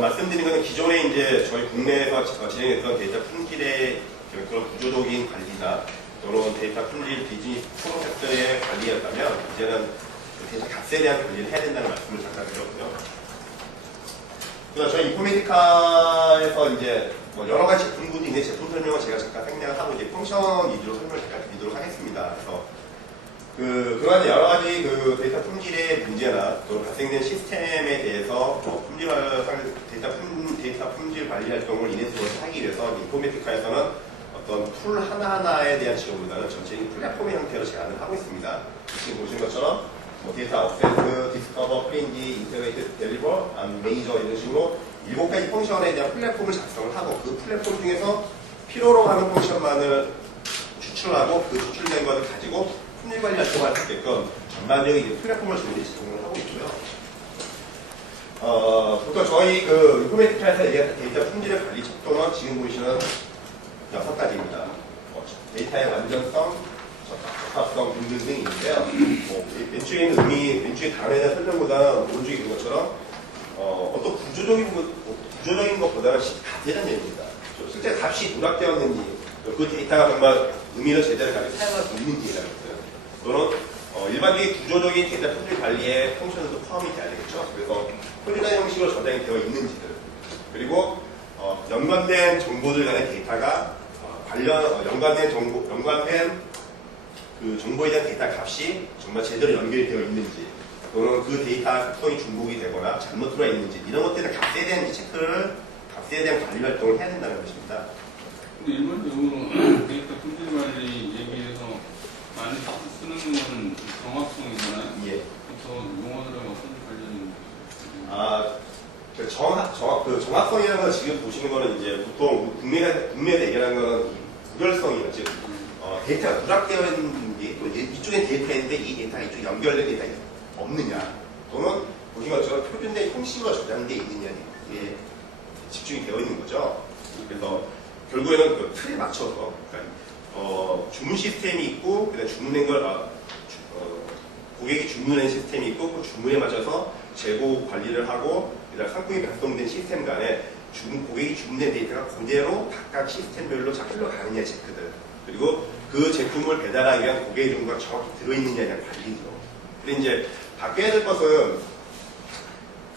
말씀드린 것은 기존에 이제 저희 국내에서 진행했던 데이터 품질의 그런 구조적인 관리나 또는 데이터 품질 비즈니스 프로세스의 관리였다면 이제는 그 데이터 값에 대한 관리를 해야 된다는 말씀을 잠깐 드렸고요. 그래서 저희 인포메디카에서 이제 뭐 여러 가지 제품군이 있는 제품 설명을 제가 잠깐 생략을 하고 이제 펑션 위주로 설명을 잠깐 드리도록 하겠습니다. 그래서 그러한 여러 가지 데이터 품질의 문제나 또 발생된 시스템에 대해서 데이터 품질 관리 활동을 인해서 하기 위해서 인포메디카에서는 어떤 툴 하나하나에 대한 지원보다는 전체적인 플랫폼의 형태로 제안을 하고 있습니다. 지금 보시는 것처럼 데이터 억세스, 디스커버, 프린지, 인테그레이트, 델리버, 매니저 이런 식으로 7가지 펑션에 대한 플랫폼을 작성을 하고 그 플랫폼 중에서 필요로 하는 펑션만을 추출하고 그 추출된 것을 가지고 품질 관리 활동을 할 수 있게끔 전반적인 플랫폼을 제공을 하고 있고요. 보통 저희 인포메디카에서 얘기하는 데이터 품질의 관리 척도는 지금 보시는 6가지입니다. 데이터의 완전성, 적합성 등등등이 있는데요. 왼쪽에 있는 왼쪽에 단어에 대한 설명보다 오른쪽에 있는 것처럼 어떤 구조적인 것보다는 값이라는 얘기입니다. 실제 값이 누락되었는지 그 데이터가 정말 의미를 제대로 사용할 수 있는지라는 거예요. 또는 일반적인 구조적인 데이터 품질 관리의 펑션도 포함이 돼야 되겠죠. 그래서 폴리나 형식으로 저장이 되어 있는지들, 그리고 연관된 정보들 간의 데이터가 연관된 그 정보에 대한 데이터 값이 정말 제대로 연결이 되어 있는지, 또는 그 데이터 특성이 중복이 되거나 잘못 들어와 있는지, 이런 것들은 값에 대한 체크를, 값에 대한 관리 활동을 해야 된다는 것입니다. 근데 일반적으로 데이터 품질 관리 얘기해서 많이 쓰는 거는 정확성이잖아요. 예. 그래서 용어들하고 어떤 관련이 정확성이라는 건 지금 보시는 거는 이제 보통 국내에서 얘기하는 거는 무결성이에요. 즉, 데이터가 누락되어 있는지, 또 이쪽에 데이터가 있는데 이 데이터가 이쪽에 연결된 데이터가 없느냐, 또는 보시는 것처럼 표준된 형식으로 저장되어 있느냐에 집중이 되어 있는 거죠. 그래서 결국에는 그 틀에 맞춰서, 그러니까 주문 시스템이 있고, 그다음에 주문된 걸 고객이 주문한 시스템이 있고, 그 주문에 맞춰서 재고 관리를 하고, 그다음에 상품이 발송된 시스템 간에 고객이 주문된 데이터가 그대로 각각 시스템별로 잘 흘러가느냐 체크들, 그리고 그 제품을 배달하기 위한 고객의 정보가 정확히 들어있느냐에 대한 관리죠. 근데 이제 바뀌어야 될 것은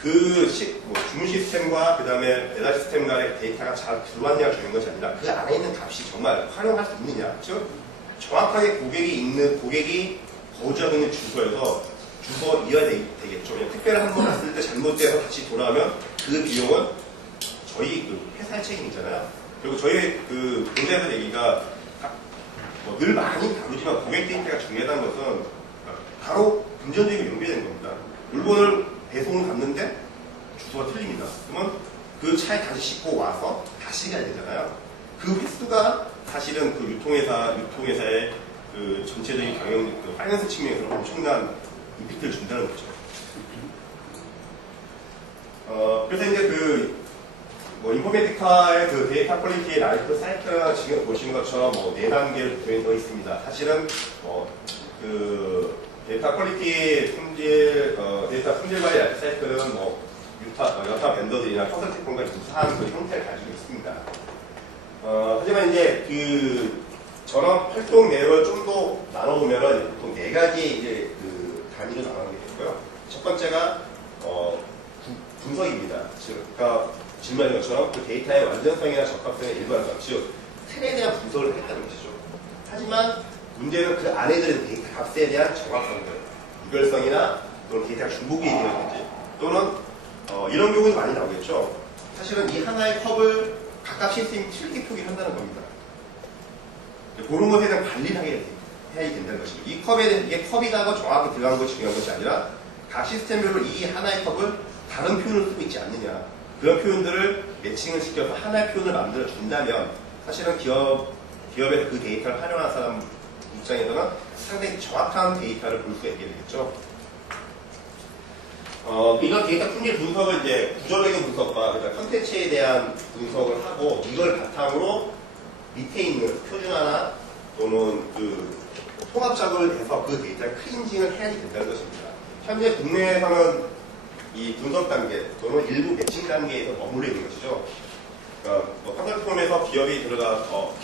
주문 시스템과 그 다음에 배달 시스템 간의 데이터가 잘 들어왔냐가 중요한 것이 아니라 그 안에 있는 값이 정말 활용할 수 있느냐. 즉, 정확하게 고객이 거주하고 있는 주소에서 이어야 되겠죠. 택배를 한번 갔을 때 잘못돼서 다시 돌아오면 그 비용은 저희 회사의 책임이잖아요. 그리고 저희 본사에서 얘기가 늘 많이 다루지만 고객 데이터가 중요하다는 것은 바로 금전적인 연결된 겁니다. 물건을 배송을 갔는데 주소가 틀립니다. 그러면 그 차에 다시 싣고 와서 다시 가야 되잖아요. 그 횟수가 사실은 유통회사의 전체적인 경영, 파이낸스 측면에서 엄청난 임팩트를 준다는 거죠. 그래서 이제 인포메디카의 데이터 퀄리티 라이프 사이클은 지금 보시는 것처럼 4단계로 되어 있습니다. 사실은 데이터 퀄리티 데이터 품질 관리 라이프 사이클은 여타 벤더들이나 컨설팅 펌과 유사한 형태를 가지고 있습니다. 하지만 이제 저런 활동 내용을 좀 더 나눠보면은 보통 4가지 이제 단위로 나누게 되고요. 첫 번째가 분석입니다. 그러니까 질문한 것처럼 그 데이터의 완전성이나 적합성의 일관성, 즉 틀에 대한 분석을 하겠다는 것이죠. 하지만 문제는 그 안에 들어있는 데이터 값에 대한 정확성들, 무결성이나 또는 데이터가 중복이 되어있는지, 또는 이런 경우도 많이 나오겠죠. 사실은 이 하나의 컵을 각각 시스템이 틀리게 표기를 한다는 겁니다. 그런 것에 대한 관리를 해야 된다는 것이죠. 이게 컵이라고 정확히 들어간 것이 중요한 것이 아니라 각 시스템별로 이 하나의 컵을 다른 표현을 쓰고 있지 않느냐, 그런 표현들을 매칭을 시켜서 하나의 표현을 만들어 준다면 사실은 기업에서 그 데이터를 활용하는 사람 입장에서는 상당히 정확한 데이터를 볼 수 있게 되겠죠. 이런 데이터 품질 분석을 이제 구조적인 분석과 컨텐츠에 대한 분석을 하고, 이걸 바탕으로 밑에 있는 표준화나 또는 통합 작업을 해서 그 데이터를 클린징을 해야 된다는 것입니다. 현재 국내에서는 이 분석 단계 또는 일부 매칭 단계에서 머무르 있는 것이죠. 그러니까 컨설팅홈에서 기업이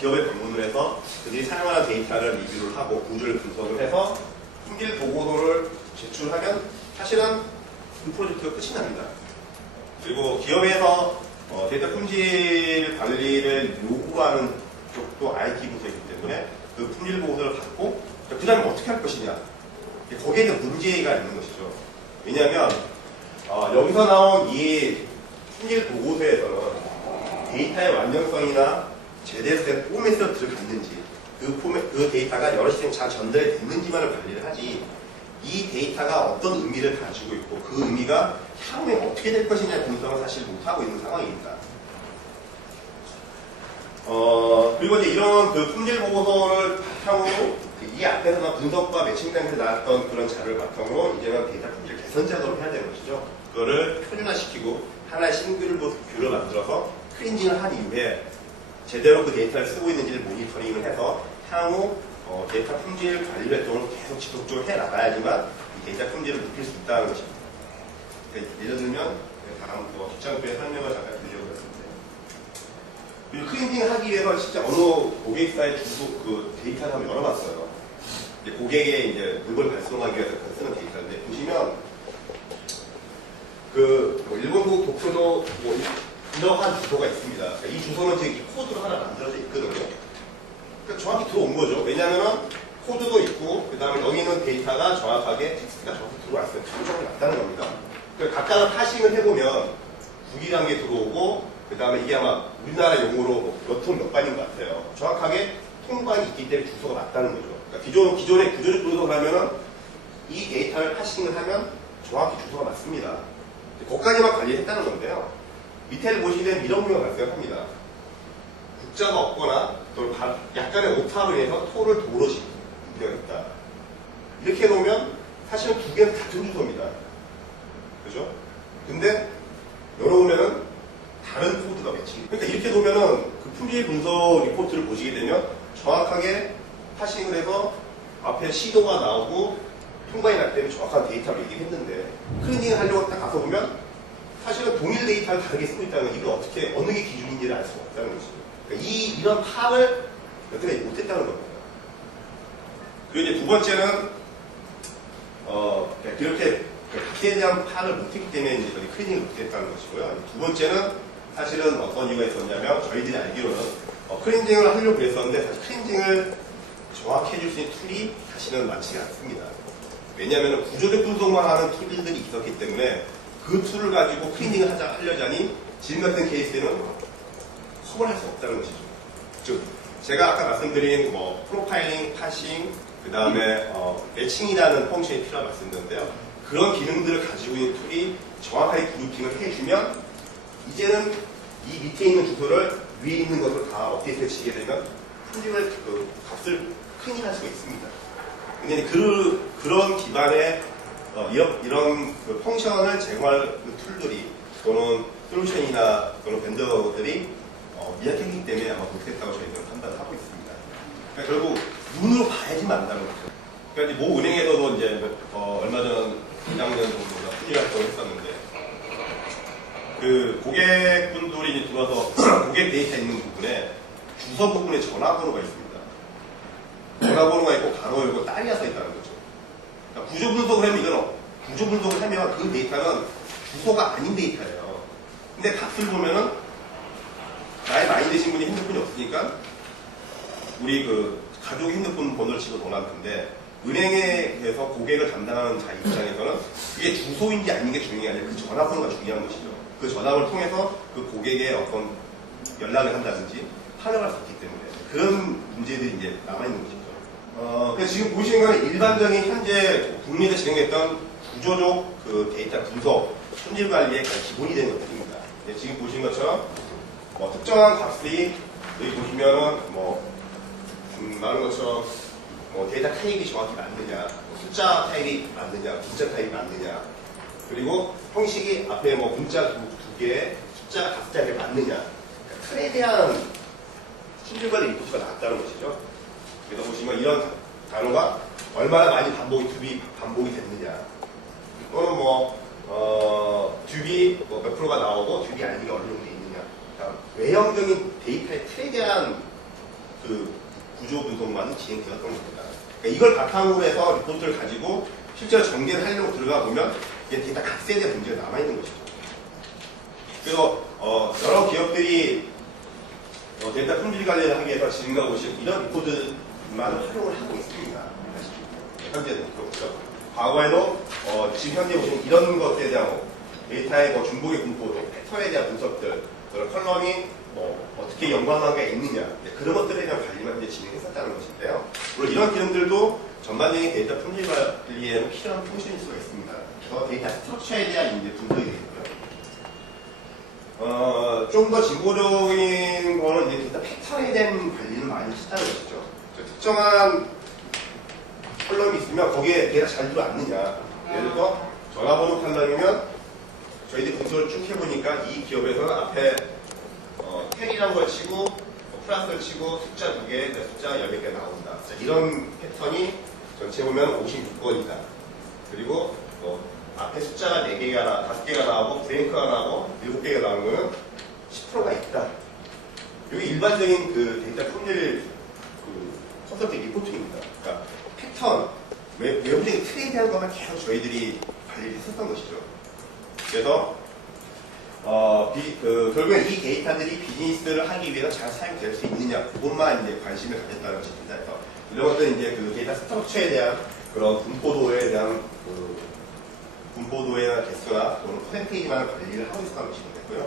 기업에 방문을 해서 그들이 사용하는 데이터를 리뷰를 하고 구조를 분석을 해서 품질 보고서를 제출하면 사실은 그 프로젝트가 끝이 납니다. 그리고 기업에서 데이터 품질 관리를 요구하는 쪽도 IT 부서이기 때문에 그 품질 보고서를 받고 그 다음에 어떻게 할 것이냐, 거기에 대한 문제가 있는 것이죠. 왜냐하면 여기서 나온 이 품질 보고서에서는 데이터의 완전성이나 제대로 된 포맷으로 들어갔는지 그 데이터가 여러 시스템에 잘 전달이 됐는지만을 관리를 하지, 이 데이터가 어떤 의미를 가지고 있고 그 의미가 향후에 어떻게 될 것이냐 분석을 사실 못하고 있는 상황입니다. 그리고 이제 이런 그 품질 보고서를 바탕으로 이 앞에서는 분석과 매칭 단계에서 나왔던 그런 자료를 바탕으로 이제는 데이터 품질 개선 작업을 해야 되는 것이죠. 그거를 표준화시키고 하나의 싱글 뷰를 만들어서 클린징을 한 이후에 제대로 그 데이터를 쓰고 있는지를 모니터링을 해서 향후 데이터 품질 관리 활동을 계속 지속적으로 해 나가야지만 이 데이터 품질을 높일 수 있다는 것입니다. 예를 들면 다음 뒷장표의 설명을 잠깐 드리려고 했는데, 그리고 클린징 하기 위해서 진짜 어느 고객사의 주소 그 데이터를 한번 열어봤어요. 고객의 이제 물건을 발송하기 위해서 쓰는 데이터인데, 보시면 일본국 도쿄도 이러한 주소가 있습니다. 이 주소는 지금 이 코드로 하나 만들어져 있거든요. 그러니까 정확히 들어온 거죠. 왜냐하면 코드도 있고, 그 다음에 여기 있는 데이터가 정확하게 텍스트가 정확히 들어왔어요. 정확히 맞다는 겁니다. 그러니까 각각을 파싱을 해보면 국이 단계 들어오고, 그 다음에 이게 아마 우리나라 용어로 몇 통 몇 반인 것 같아요. 정확하게 통관이 있기 때문에 주소가 맞다는 거죠. 그러니까 기존의 구조적 분석을 하면은 이 데이터를 파싱을 하면 정확히 주소가 맞습니다. 거기까지만 관리했다는 건데요. 밑에를 보시게 되면 이런 경우가 발생합니다. 국자가 없거나 또 약간의 오타로 인해서 토를 도로 되어 있다. 이렇게 해놓으면 사실은 두 개는 같은 주소입니다. 그죠? 근데 열어보면은 다른 코드가 매칭. 그러니까 이렇게 놓으면은 그 품질 분석 리포트를 보시게 되면 정확하게 파싱을 해서 앞에 시도가 나오고 통과이 날 때는 정확한 데이터를 얘기했는데, 클리닝을 하려고 딱 가서 보면 사실은 동일 데이터를 다르게 쓰고 있다는 건 이걸 어떻게 어느 게 기준인지를 알 수가 없다는 것이죠. 그러니까 이런 파악을 여태까지 못했다는 겁니다. 그리고 이제 두 번째는 이렇게 각기에 대한 파악을 못했기 때문에 이제 클리닝을 못했다는 것이고요. 두 번째는 사실은 어떤 이유가 있었냐면, 저희들이 알기로는 클렌징을 하려고 했었는데 사실 클렌징을 정확히 해줄 수 있는 툴이 사실은 많지가 않습니다. 왜냐하면 구조적 분석만 하는 툴들이 있었기 때문에 그 툴을 가지고 클리닝을 하려자니 지금 같은 케이스에는 커버할 수 없다는 것이죠. 즉, 제가 아까 말씀드린 프로파일링, 파싱, 그 다음에 매칭이라는 펑션이 필요하다고 말씀드렸는데요. 그런 기능들을 가지고 있는 툴이 정확하게 그루핑을 해주면 이제는 이 밑에 있는 주소를 위에 있는 것을 다 업데이트를 치게 되면 품질을 값을 클린할 수가 있습니다. 근데 그런 기반의 이런 펑션을 제공할 툴들이 또는 솔루션이나 또는 벤더들이 미약했기 때문에 아마 못했다고 저희들은 판단을 하고 있습니다. 그러니까 결국 눈으로 봐야지만 안다는 거죠. 그러니까 이제 모 은행에서도 이제 얼마 전 2학년 정도가 품질 활동을 했었는데, 그 고객분들이 이제 들어와서 고객 데이터 있는 부분에 주소 부분에 전화번호가 있습니다. 전화번호가 있고 가로 열고 딸이가 써 있다는 거죠. 그러니까 구조 분석을 하면 구조 분석을 하면 그 데이터는 주소가 아닌 데이터예요. 근데 값을 보면은 나이 많이 드신 분이 핸드폰이 없으니까 우리 가족 핸드폰 번호를 집어넣어놨는데, 은행에서 고객을 담당하는 자 입장에서는 그게 주소인지 아닌 게 중요한 게 아니라 그 전화번호가 중요한 것이죠. 그 전화번호를 통해서 그 고객의 어떤 연락을 한다든지 활용할 수 있기 때문에 그런 문제들이 이제 남아있는 것이죠. 그래서 지금 보시는 건 일반적인 현재 국내에서 진행했던 구조적 데이터 분석, 품질 관리의 기본이 되는 것들입니다. 지금 보시는 것처럼 특정한 값이 여기 보시면은 말한 것처럼 데이터 타입이 정확히 맞느냐, 숫자 타입이 맞느냐, 문자 타입이 맞느냐, 그리고 형식이 앞에 문자 두 개에 숫자 다섯 자리에 맞느냐, 그러니까 틀에 대한 품질 관리 리포트가 나왔다는 것이죠. 그래서 보시면 이런 단어가 얼마나 많이 반복이 됐느냐, 또는 듀비 몇 프로가 나오고 듀비 아니가 어느 정도 있느냐. 그러니까 외형적인 데이터의 틀에 대한 그 구조 분석만 진행되었던 겁니다. 그러니까 이걸 바탕으로 해서 리포트를 가지고 실제로 전개를 하려고 들어가 보면 이게 데이터 값에 대한 문제가 남아있는 것이죠. 그래서 여러 기업들이 데이터 품질 관리를 하기 위해서 진행하고 있는 이런 리포트만 활용을 하고 있습니다. 현재는 그렇죠. 과거에도 지금 현재 보시면 이런 것에 대한 데이터의 중복의 분포도 패턴에 대한 분석들, 컬럼이 어떻게 연관관계가 있느냐 그런 것들에 대한 관리만 이제 진행했었다는 것인데요. 물론 이런 기능들도 전반적인 데이터 품질 관리에는 필요한 통신일 수가 있습니다. 그래서 데이터 스트럭처에 대한 이제 분석이 되고요. 좀 더 진보적인 거는 이제 데이터 패턴에 대한 관리를 많이 했다는 것이죠. 특정한 컬럼이 있으면 거기에 데이터 잘 들어왔느냐. 예를 들어서 전화번호 컬럼이면 저희들이 분석을 쭉 해보니까 이 기업에서는 앞에 텔이란 걸 치고 플러스를 치고 숫자 2개, 숫자 10개 나온다. 자, 이런 패턴이 전체 보면 56번이다. 그리고 앞에 숫자가 4개가, 5개가 나오고 브레이크가 나오고 7개가 나오는 거는 10%가 있다. 이게 일반적인 그 데이터 품질 컨설팅 리포팅입니다. 그러니까 패턴, 외부적인 틀에 대한 것만 계속 저희들이 관리를 했었던 것이죠. 그래서 결국엔 이 데이터들이 비즈니스를 하기 위해서 잘 사용될 수 있느냐 그것만 이제 관심을 가졌다는 것입니다. 그래서 이런 것들은 이제 그 데이터 스트럭처에 대한 그런 분포도에 대한 분포도의 개수나 또는 퍼센테이지만 관리를 하고 있었다는 것이 되겠고요.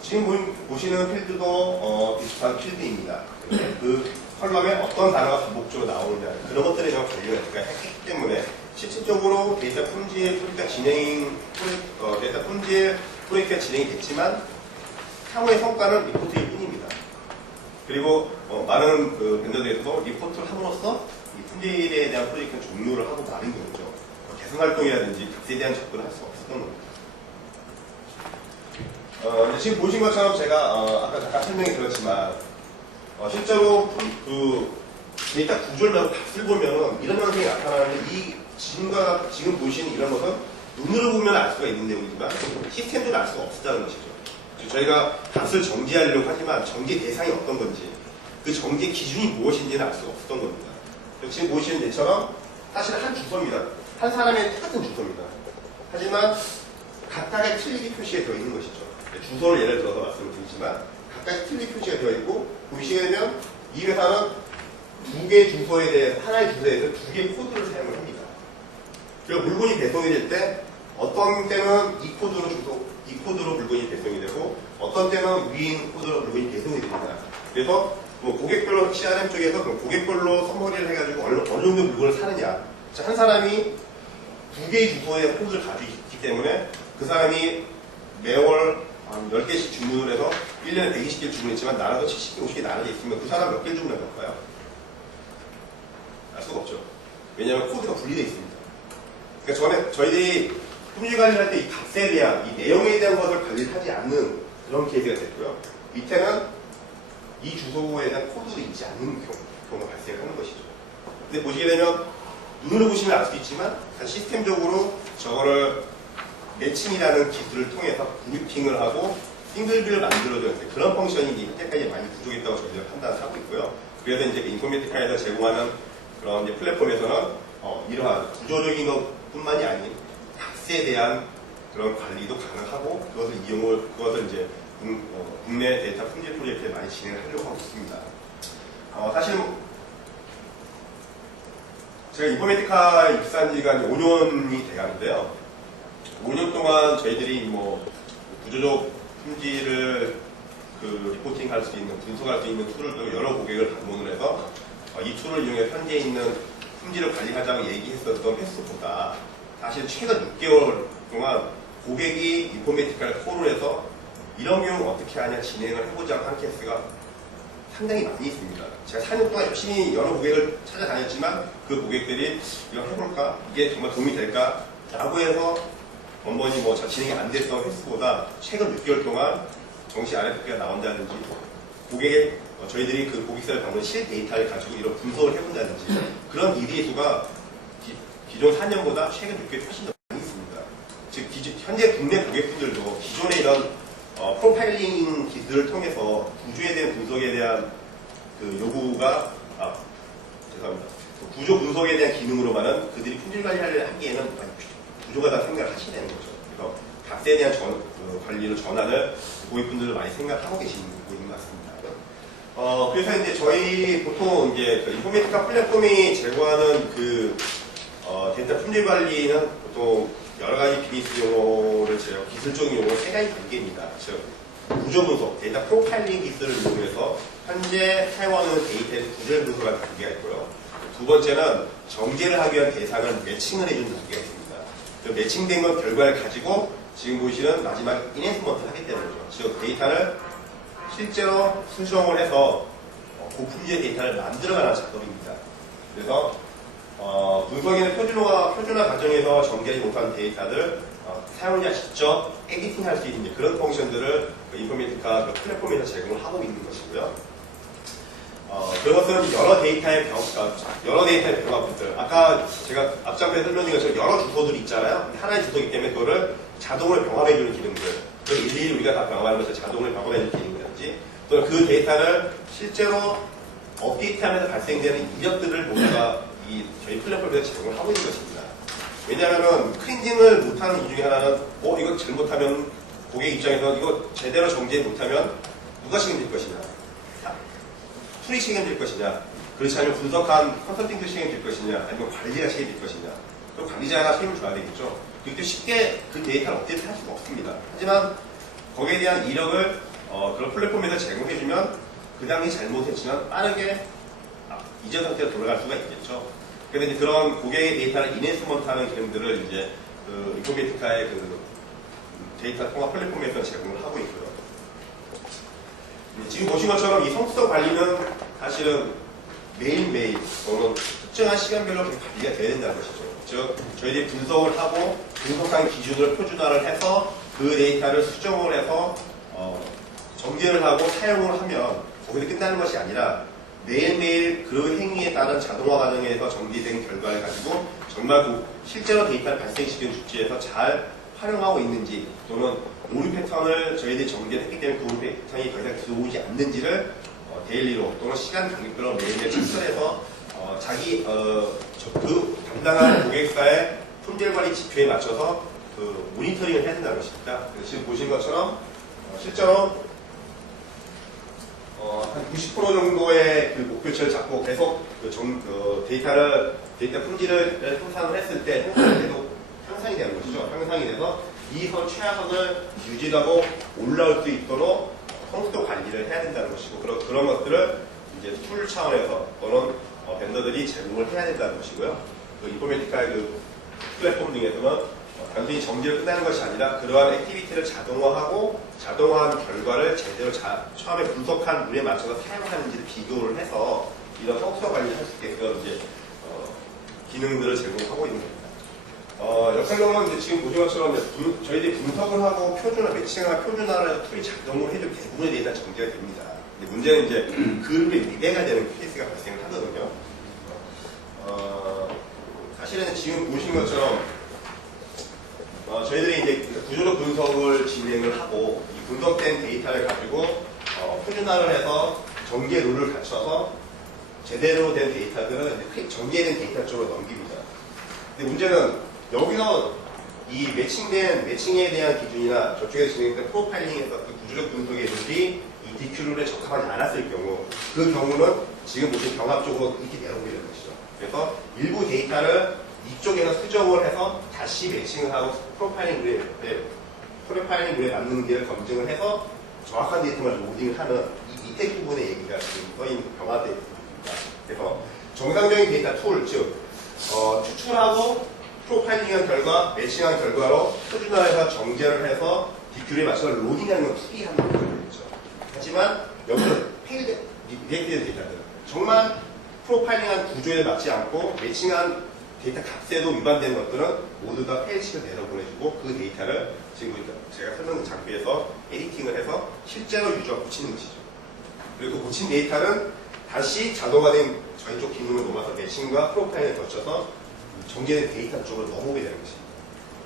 지금 보시는 필드도 비슷한 필드입니다. 그 컬럼에 어떤 단어가 반복적으로 나오느냐 그런 것들에 대한 관리를 했기 때문에 실질적으로 데이터 품질 프로젝트가 데이터 품질 프로젝트가 진행이 됐지만 향후의 성과는 리포트일 뿐입니다. 그리고 많은 그 벤더들에서도 리포트를 함으로써 이 품질에 대한 프로젝트는 종료를 하고 마는 거죠. 개선 활동이라든지 값에 대한 접근을 할 수 없었던 겁니다. 지금 보신 것처럼 제가 아까 잠깐 설명이 드렸지만 실제로 그 데이터 구조를 말고 값을 보면 이런 현상이 나타나는데 지금 보시는 이런 것은 눈으로 보면 알 수가 있는 내용이지만 시스템적으로 알 수가 없었다는 것이죠. 저희가 값을 정지하려고 하지만 정지 대상이 어떤 건지 그 정지 기준이 무엇인지는 알 수가 없었던 겁니다. 지금 보시는 예처럼 사실 한 주소입니다. 한 사람의 똑같은 주소입니다. 하지만 각각의 틀리게 표시가 되어 있는 것이죠. 주소를 예를 들어서 말씀을 드리지만 각각의 틀리게 표시가 되어 있고 보시게 되면 이 회사는 2개의 주소에 대해서 하나의 주소에 대해서 2개의 코드를 사용을 합니다. 그리고 물건이 배송이 될 때 어떤 때는 이 코드로 물건이 배송이 되고 어떤 때는 위인 코드로 물건이 배송이 됩니다. 그래서 고객별로 CRM 쪽에서 고객별로 선머리를 해가지고 어느 정도 물건을 사느냐. 한 사람이 2개의 주소의 코드를 가지고 있기 때문에 그 사람이 매월 10개씩 주문을 해서 1년에 120개를 주문했지만 나눠서 70개, 50개 나눠져 있으면 그 사람 몇 개를 주문할 걸까요? 알 수가 없죠. 왜냐하면 코드가 분리되어 있습니다. 그러니까 저희들이 품질 관리를 할 때 이 값에 대한, 이 내용에 대한 것을 관리를 하지 않는 그런 케이스가 됐고요. 밑에는 이 주소에 대한 코드도 있지 않는 경우가 발생하는 것이죠. 근데 보시게 되면 눈으로 보시면 알 수 있지만 시스템적으로 저거를 매칭이라는 기술을 통해서 그룹핑을 하고 싱글비를 만들어줘야 돼요. 그런 펑션이 현재까지 많이 부족했다고 저희가 판단을 하고 있고요. 그래서 이제 인포메티카에서 제공하는 그런 이제 플랫폼에서는 이러한 구조적인 것뿐만이 아닌 값에 대한 그런 관리도 가능하고 그것을 이제 국내 데이터 품질 프로젝트에 많이 진행을 하려고 하고 있습니다. 사실 제가 인포메티카 입사한 지가 5년이 돼가는데요. 5년 동안 저희들이 구조적 품질을 리포팅 할 수 있는, 분석할 수 있는 툴을 또 여러 고객을 방문을 해서 이 툴을 이용해 현재 있는 품질을 관리하자고 얘기했었던 횟수보다 사실 최근 6개월 동안 고객이 인포메티카를 콜을 해서 이런 경우 어떻게 하냐 진행을 해보자고 하는 케이스가 상당히 많이 있습니다. 제가 4년 동안 열심히 여러 고객을 찾아다녔지만 그 고객들이 이거 해볼까? 이게 정말 도움이 될까? 라고 해서 번번이 진행이 안 됐던 횟수보다 최근 6개월 동안 정시 RFP가 나온다든지 저희들이 그 고객사를 방문 실 데이터를 가지고 이런 분석을 해본다든지 그런 일의 수가 기존 4년보다 최근 6개월 훨씬 더 현재 국내 고객분들도 기존의 이런 프로파일링 기술을 통해서 구조에 대한 분석에 대한 그 요구가 죄송합니다. 구조 분석에 대한 기능으로만은 그들이 품질 관리하기에는 구조가 다 생각을 하셔야 되는 거죠. 그래서 값에 대한 관리를 전환을 고객분들도 많이 생각하고 계시는 것 같습니다. 그래서 이제 저희 보통 이제 그 인포메이티카 플랫폼이 제공하는 그 데이터 품질 관리는 보통 여러 가지 비즈니스 용어를 제가 기술적인 용어 세 가지 단계입니다. 즉 구조 분석, 데이터 프로파일링 기술을 이용해서 현재 사용하는 데이터의 구조 분석하는 단계가 있고요. 두 번째는 정제를 하기 위한 대상을 매칭을 해주는 단계가 있습니다. 그 매칭된 것 결과를 가지고 지금 보시는 마지막 인핸스먼트를 하겠다는 거죠. 즉 데이터를 실제로 수정을 해서 고품질의 데이터를 만들어가는 작업입니다. 그래서 분석에는 표준화 과정에서 정제하지 못한 데이터를 사용자 직접 에디팅할 수 있는 그런 펑션들을 인포메이티카 플랫폼에서 제공을 하고 있는 것이고요. 그것은 여러 데이터의 병합들. 아까 제가 앞장에 설명드린 것처럼 여러 주소들이 있잖아요. 하나의 주소이기 때문에 그거를 자동으로 병합해주는 기능들. 그걸 일일이 우리가 다 병합하는 것을 자동으로 병합해주는 기능이라든지 또는 그 데이터를 실제로 업데이트하면서 발생되는 이력들을 모두가 저희 플랫폼에서 제공을 하고 있는 것입니다. 왜냐하면 클렌징을 못하는 이유 중에 하나는 이거 잘못하면 고객 입장에서 이거 제대로 정제 못하면 누가 책임질 것이냐, 툴이 책임질 것이냐, 그렇지 않으면 분석한 컨설팅도 책임질 것이냐, 아니면 관리가 책임질 것이냐. 그럼 관리자가 책임을 져야 되겠죠. 그렇게 쉽게 그 데이터를 업데이트 할 수가 없습니다. 하지만 거기에 대한 이력을 그런 플랫폼에서 제공해주면 그 당시 잘못했지만 빠르게 이전 상태로 돌아갈 수가 있겠죠. 그런데 이제 그런 고객의 데이터를 인핸스먼트하는 기능들을 이제 그 인포메이티카의 그 데이터 통합 플랫폼에서 제공을 하고 있고요. 지금 보신 것처럼 이 성수도 관리는 사실은 매일매일 또는 특정한 시간별로 관리가 돼야 된다는 것이죠. 즉 저희들이 분석을 하고 분석한 기준을 표준화를 해서 그 데이터를 수정을 해서 정제를 하고 사용을 하면 거기서 끝나는 것이 아니라 매일매일 그 행위에 따른 자동화 과정에서 정리된 결과를 가지고 정말 실제로 데이터를 발생시키는 주체에서 잘 활용하고 있는지 또는 오류 패턴을 저희들이 정제했기 때문에 그 오류 패턴이 더 이상 들어오지 않는지를 데일리로 또는 시간 간격별로 매일매일 측정해서 자기 그 담당하는 고객사의 품질 관리 지표에 맞춰서 그 모니터링을 해야 된다는 것입니다. 지금 보신 것처럼 실제로 한 90% 정도의 그 목표치를 잡고 계속 데이터 품질을 향상을 했을 때 계속 향상이 되는 것이죠. 향상이 돼서 이 선 최하선을 유지하고 올라올 수 있도록 성숙도 관리를 해야 된다는 것이고 그런 것들을 이제 툴 차원에서 또는 벤더들이 제공을 해야 된다는 것이고요. 그 인포메이티카의 그 플랫폼 등에서는 단순히 정지를 끝나는 것이 아니라 그러한 액티비티를 자동화하고 자동화한 결과를 제대로 처음에 분석한 룰에 맞춰서 사용하는지를 비교를 해서 이런 성숙도 관리를 할 수 있게끔 이제 기능들을 제공하고 있는 겁니다. 역할론은 이제 지금 보신 것처럼 저희들이 분석을 하고 표준화, 매칭이나 표준화를 해서 툴이 작동을 해도 대부분에 대해서 정제가 됩니다. 근데 문제는 이제 그 룰에 위배가 되는 케이스가 발생을 하거든요. 사실은 지금 보신 것처럼 저희들이 이제 구조적 분석을 진행을 하고 이 분석된 데이터를 가지고 표준화를 해서 정제 룰을 갖춰서 제대로 된 데이터들은 이제 정제된 데이터 쪽으로 넘깁니다. 근데 문제는 여기서 이 매칭에 대한 기준이나 저쪽에서 진행된 프로파일링에서 그 구조적 분석의 룰이 이 DQ룰에 적합하지 않았을 경우 그 경우는 지금 보신 병합 쪽으로 이렇게 내려오게 되는 것이죠. 그래서 일부 데이터를 이쪽에서 수정을 해서 다시 매칭을 하고 프로파일링 룰에 맞는 데를 검증을 해서 정확한 데이터만 로딩을 하는 이 밑에 부분의 얘기가 지금 써있는 병합 데이터입니다. 그래서 정상적인 데이터 툴, 즉 추출하고 프로파일링한 결과, 매칭한 결과로 표준화해서 정제를 해서 DQ에 맞춰서 로딩하는 건 툴이 하는 거겠죠. 하지만 여기서 리액티드 데이터들 정말 프로파일링한 구조에 맞지 않고 매칭한 데이터 값에도 위반된 것들은 모두 다 페일식을 내려보내주고 그 데이터를 지금 제가 설명한 장비에서 에디팅을 해서 실제로 유저가 고치는 것이죠. 그리고 그 고친 데이터는 다시 자동화된 저희 쪽 기능을 넘어서 매칭과 프로파일을 거쳐서 정제된 데이터 쪽으로 넘어오게 되는 것입니다.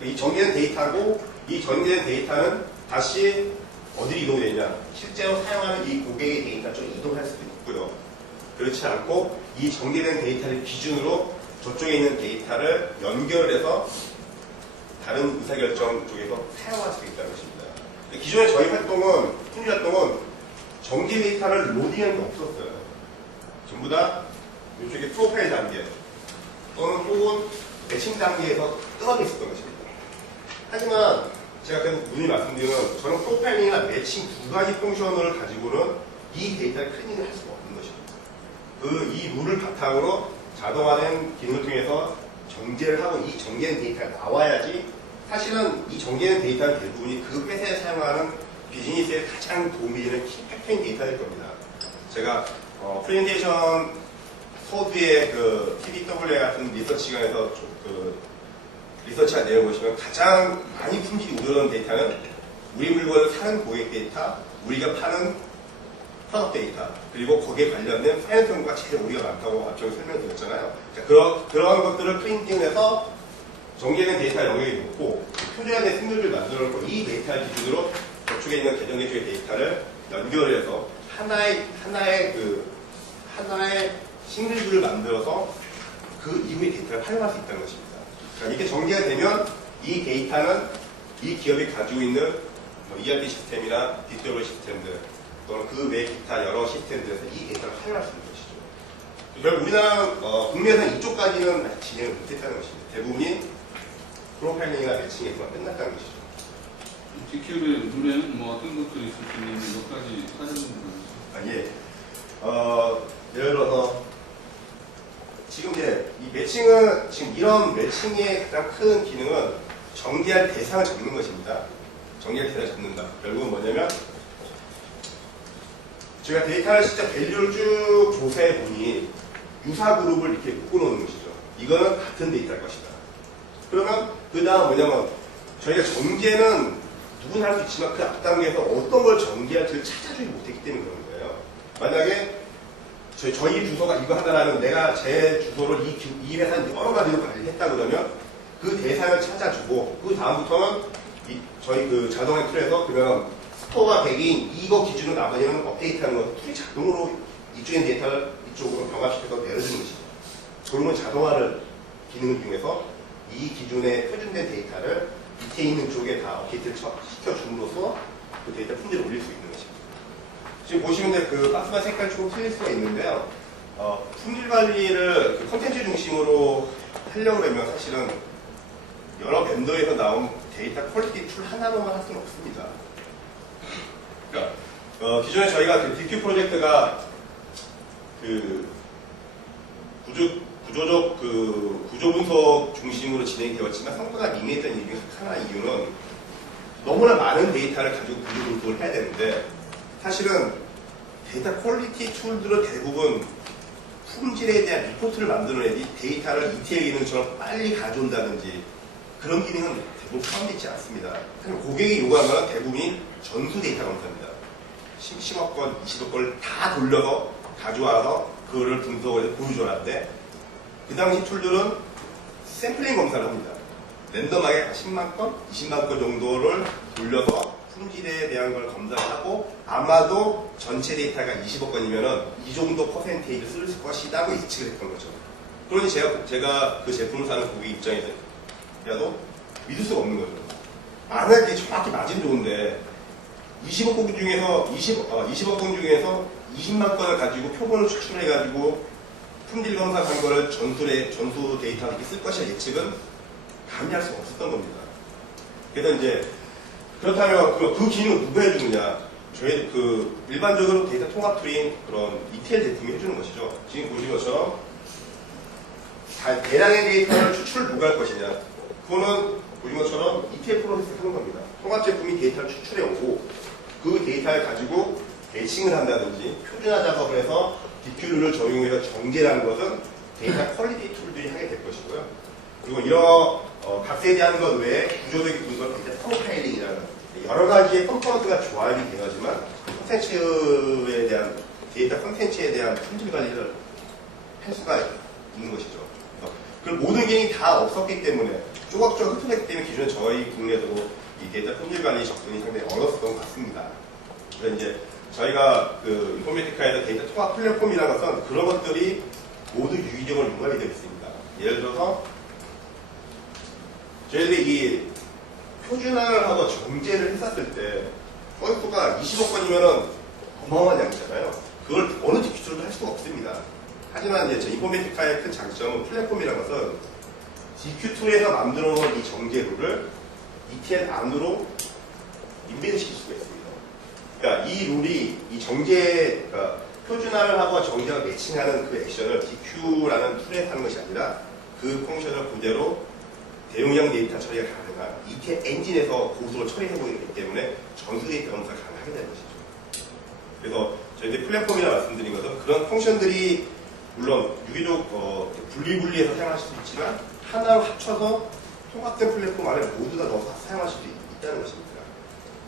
이 정제된 데이터하고 이 정리된 데이터는 다시 어디로 이동이 되냐? 실제로 사용하는 이 고객의 데이터 쪽으로 이동할 수도 있고요. 그렇지 않고 이 정리된 데이터를 기준으로 저쪽에 있는 데이터를 연결해서 다른 의사결정 쪽에서 사용할 수 있다는 것입니다. 기존에 저희 활동은, 품질 활동은 정기 데이터를 로딩하는 게 없었어요. 전부 다 이쪽에 프로파일 단계 또는 혹은 매칭 단계에서 떠나져 있었던 것입니다. 하지만 제가 계속 누누이 말씀드리는 저는 프로파일링이나 매칭 두 가지 펑션을 가지고는 이 데이터를 클리닝을 할 수가 없는 것입니다. 이 룰을 바탕으로 자동화된 기능을 통해서 정제를 하고 이 정제된 데이터가 나와야지 사실은 이 정제된 데이터는 대부분이 그 회사에 사용하는 비즈니스에 가장 도움이 되는 키 팩터인 데이터일 겁니다. 제가 프레젠테이션 서두에 그 TDW 같은 리서치 기관에서 리서치한 내용을 보시면 가장 많이 품질이 우려되는 데이터는 우리 물건을 사는 고객 데이터, 우리가 파는 프로덕트 데이터, 그리고 거기에 관련된 파이낸스 정보가 제일 우리가 많다고 앞쪽에 설명드렸잖아요. 그런 것들을 프린팅해서 정제된 데이터 영역이 높고 표준화된 승률을 만들어 놓고 이 데이터를 기준으로 저쪽에 있는 계정계 쪽의 데이터를 연결해서 하나의 싱글뷰를 만들어서 그 이후의 데이터를 활용할 수 있다는 것입니다. 그러니까 이렇게 정리가 되면 이 데이터는 이 기업이 가지고 있는 ERP 시스템이나 디지털 시스템들 또는 그 외 기타 여러 시스템들에서 이 데이터를 활용할 수 있는 것이죠. 결국 우리나라 국내에서는 이쪽까지는 아직 진행을 못했다는 것입니다. 대부분이 프로파일링이나 매칭에서만 끝났다는 것이죠. DQ의 눈에는 뭐 어떤 것들이 있을 수 있는지 몇 가지 사례를 보여주세요. 예를 들어서 지금 이제 이 매칭은 지금 이런 매칭의 가장 큰 기능은 정리할 대상을 잡는 것입니다. 정리할 대상을 잡는다. 결국은 뭐냐면 제가 데이터를 진짜 밸류를 쭉 조사해 보니 유사 그룹을 이렇게 묶어놓는 것이죠. 이거는 같은 데이터일 것이다. 그러면 그 다음 뭐냐면 저희가 정제는 누구나 할 수 있지만 그 앞단계에서 어떤 걸 정제할지를 찾아주지 못했기 때문에 그런 거예요. 만약에 저희 주소가 이거 하나라는 내가 제 주소를 이 회사는 여러 가지로 관리했다 그러면 그 대상을 찾아주고 그 다음부터는 저희 그 자동화 툴에서 그러면 스토어가 100인 이거 기준으로 나머지는 업데이트하는 것을 툴이 자동으로 이쪽의 데이터를 이쪽으로 병합시켜서 내려주는 것이죠. 그러면 자동화를 기능을 이용해서 이 기준의 표준된 데이터를 밑에 있는 쪽에 다 업데이트를 시켜줌으로써 그 데이터 품질을 올릴 수 있는 것입니다. 지금 보시면 그 박스만 색깔이 조금 틀릴 수가 있는데요. 품질 관리를 그 콘텐츠 중심으로 하려고 하면 사실은 여러 벤더에서 나온 데이터 퀄리티 툴 하나로만 할 수는 없습니다. 그러니까 기존에 저희가 그 DQ 프로젝트가 그 구조적 그 구조 분석 중심으로 진행이 되었지만 성과가 미미했던 이유 하나 이유는 너무나 많은 데이터를 가지고 구조 분석을 해야 되는데 사실은 데이터 퀄리티 툴들은 대부분 품질에 대한 리포트를 만들어내지 데이터를 ETL 기능처럼 빨리 가져온다든지 그런 기능은 대부분 포함되어 있지 않습니다. 고객이 요구하는 건 대부분이 전수 데이터 검사입니다. 10억 건, 20억 건을 다 돌려서 가져와서 그거를 분석을 해서 보여줘라는데 그 당시 툴들은 샘플링 검사를 합니다. 랜덤하게 10만 건, 20만 건 정도를 돌려서 품질에 대한 걸 검사하고 아마도 전체 데이터가 20억 건이면은 이 정도 퍼센테이지를 쓸 것이라고 예측을 했던 거죠. 그러니 제가 그 제품을 사는 고객 입장에서라도 믿을 수가 없는 거죠. 만약에 정확히 맞으면 좋은데 20억 건 중에서 20억 건 중에서 20만 건을 가지고 표본을 추출해가지고 품질 검사한 거를 전수 데이터를 이렇게 쓸 것이라 예측은 감히 할 수가 없었던 겁니다. 그래서 이제 그렇다면 그 기능을 누가 해주느냐? 저희 그 일반적으로 데이터 통합 툴인 그런 ETL 제품이 해주는 것이죠. 지금 보신 것처럼 대량의 데이터를 추출을 누가 할 것이냐? 그거는 보신 것처럼 ETL 프로세스 하는 겁니다. 통합 제품이 데이터를 추출해 오고 그 데이터를 가지고 매칭을 한다든지 표준화 작업을 해서 DQ를 적용해서 정제라는 것은 데이터 퀄리티 툴들이 하게 될 것이고요. 그리고 이런 값에 대한 것 외에 구조적인 분석, 데이터 프로파일링이라는 여러 가지의 컴포넌트가 조합이 되어지만 콘텐츠에 대한 데이터 콘텐츠에 대한 품질 관리를 할 수가 있는 것이죠. 그 모든 기능이 다 없었기 때문에 조각조각 흩어졌기 때문에 기존에 저희 국내에서도 이 데이터 품질 관리 접근이 상당히 어려웠던 것 같습니다. 그래서 이제 저희가 그 인포메티카에서 데이터 통합 플랫폼이라는 것은 그런 것들이 모두 유기적으로 융합이 되어 있습니다. 예를 들어서 저희들이 이 표준화를 하고 정제를 했었을 때 건수가 20억 건이면은 어마어마한 양이잖아요. 그걸 어느 기술도 할 수가 없습니다. 하지만 이제 저 인포메티카의 큰 장점은 플랫폼이라는 것은 DQ2에서 만들어 놓은 이 정제룰을 ETL 안으로 인베드 시킬 수가 있습니다. 그러니까 이 룰이 이 정제, 그러니까 표준화를 하고 정제가 매칭하는 그 액션을 DQ라는 툴에 하는 것이 아니라 그 펑션을 그대로 대용량 데이터 처리가 가능한 ETL 엔진에서 고스로 처리해보기 때문에 전수 데이터 검사가 가능하게 되는 것이죠. 그래서 저희들이 플랫폼이라 말씀드린 것은 그런 펑션들이 물론 유기적 분리해서 사용할 수도 있지만 하나로 합쳐서 통합된 플랫폼 안에 모두 다 넣어서 사용할 수도 있다는 것입니다.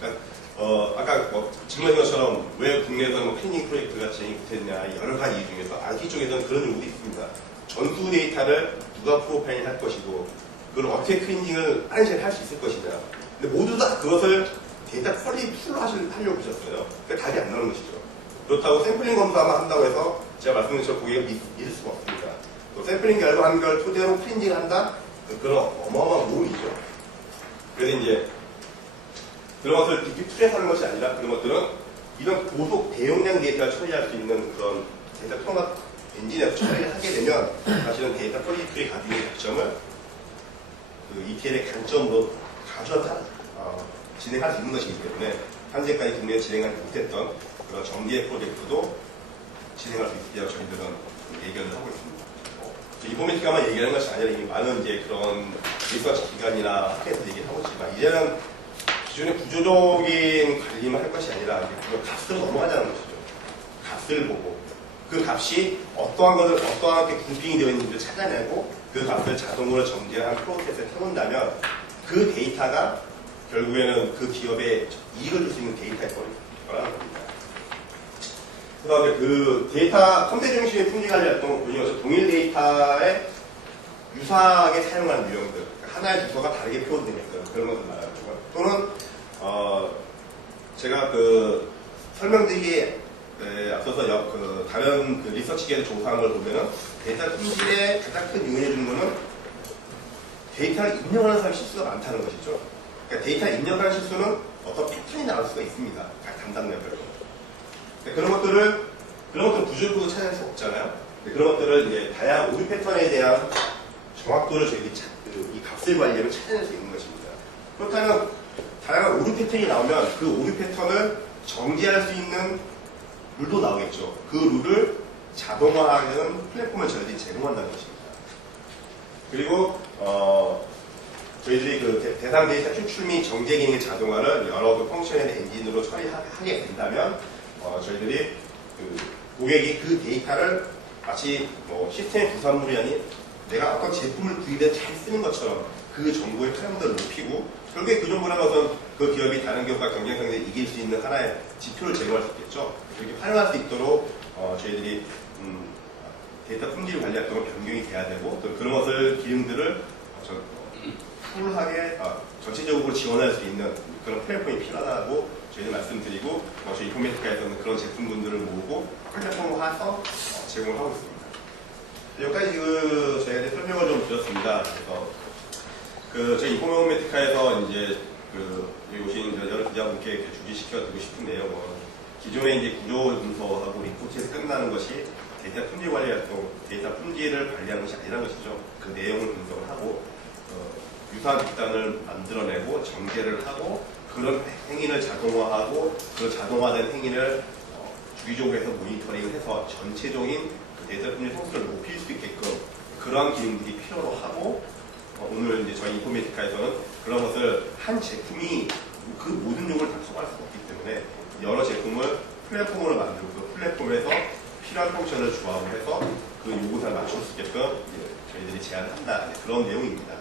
그러니까 아까 질문한 것처럼 왜 국내에서 클리닝 프로젝트가 진행이 못했냐 여러 가지 이유 중에서 IT 쪽에서는 그런 요구도 있습니다. 전수 데이터를 누가 프로파일링 할 것이고 그걸 어떻게 클리닝을 빠른 시간에 할 수 있을 것이냐. 근데 모두 다 그것을 데이터 퀄리티 풀로 하려고 하셨어요. 그러니까 답이 안 나오는 것이죠. 그렇다고 샘플링 검사만 한다고 해서 제가 말씀드린 것처럼 고객을 믿을 수가 없습니다. 또 샘플링 결과한 걸 토대로 클리닝을 한다? 그런 어마어마한 모험이죠. 그래서 이제 그런 것을 DQ2에서 하는 것이 아니라 그런 것들은 이런 고속 대용량 데이터를 처리할 수 있는 그런 데이터 통합 엔진에서 처리를 하게 되면 사실은 데이터 퀄리티의 가지고 있는 장점을 그 ETL의 강점으로 가져다 진행할 수 있는 것이기 때문에 현재까지 국내에 진행하지 못했던 그런 정제 프로젝트도 진행할 수 있다고 저희들은 얘기를 하고 있습니다. 인포메티카만 얘기하는 것이 아니라 이미 많은 이제 그런 리서치 기관이나 학회에서 얘기를 하고 있지만 이제는 기존의 구조적인 관리만 할 것이 아니라 이제 그 값으로 넘어가자는 것이죠. 값을 보고 그 값이 어떠하게 그룹핑이 되어 있는지를 찾아내고 그 값을 자동으로 정제한 프로세스에 태운다면 그 데이터가 결국에는 그 기업에 이익을 줄 수 있는 데이터일 거라는 겁니다. 그다음에 그 데이터 컴퓨터 중심의 품질 관리 활동을 보시면서 동일 데이터에 유사하게 사용하는 유형들, 그러니까 하나의 주소가 다르게 표현되는 그런 것을 말하는 거고요. 또는 제가 그 설명드리기에 앞서서 다른 그 리서치계에서 조사한 걸 보면은 데이터 품질에 가장 큰 요인을 주는 거는 데이터를 입력하는 사람의 실수가 많다는 것이죠. 그러니까 데이터를 입력하는 실수는 어떤 패턴이 나올 수가 있습니다. 각 담당 레벨로. 그런 것들을 구조적으로 찾아낼 수 없잖아요. 그런 것들을 이제 다양한 오류 패턴에 대한 정확도를 저희들이 이 값을 관리하면 찾아낼 수 있는 것입니다. 그렇다면 다양한 오류 패턴이 나오면 그 오류 패턴을 정지할 수 있는 룰도 나오겠죠. 그 룰을 자동화하는 플랫폼을 저희들이 제공한다는 것입니다. 그리고 저희들이 그 대상 데이터 추출 및 정제 기능 자동화를 여러 그 펑션의 엔진으로 처리하게 된다면 저희들이 그 고객이 그 데이터를 마치 시스템의 부산물이 아닌 내가 어떤 제품을 구입해 잘 쓰는 것처럼 그 정보의 활용도를 높이고 결국에 그 정보라는 것은 그 기업이 다른 기업과 경쟁상에 이길 수 있는 하나의 지표를 제공할 수 있겠죠. 그렇게 활용할 수 있도록 저희들이 데이터 품질 관리 활동을 변경이 돼야 되고 또 그런 것을 기능들을 풀하게 전체적으로 지원할 수 있는 그런 플랫폼이 필요하다고 저희는 말씀드리고 저희 인포메티카에서는 그런 제품군들을 모으고 플랫폼화해서 제공을 하고 있습니다. 여기까지 저희가 설명을 좀 드렸습니다. 그래서 저희 인포메티카에서 이제 여기 오신 여러 기자분께 주지시켜 드리고 싶은 내용은 기존의 이제 구조 문서하고 리포트에서 끝나는 것이 데이터 품질 관리 활동, 데이터 품질을 관리하는 것이 아니라는 것이죠. 그 내용을 분석을 하고 유사한 뒷단을 만들어내고 정제를 하고 그런 행위를 자동화하고 그 자동화된 행위를 주기적으로 해서 모니터링을 해서 전체적인 그 데이터 품질 성수를 높일 수 있게끔 그러한 기능들이 필요로 하고 오늘 이제 저희 인포메티카에서는 그런 것을 한 제품이 그 모든 용어를 다 커버할 수가 없기 때문에 여러 제품을 플랫폼으로 만들고 그 플랫폼에서 필요한 펑션을 조합을 해서 그 요구사를 맞출 수 있게끔 저희들이 제안한다 그런 내용입니다.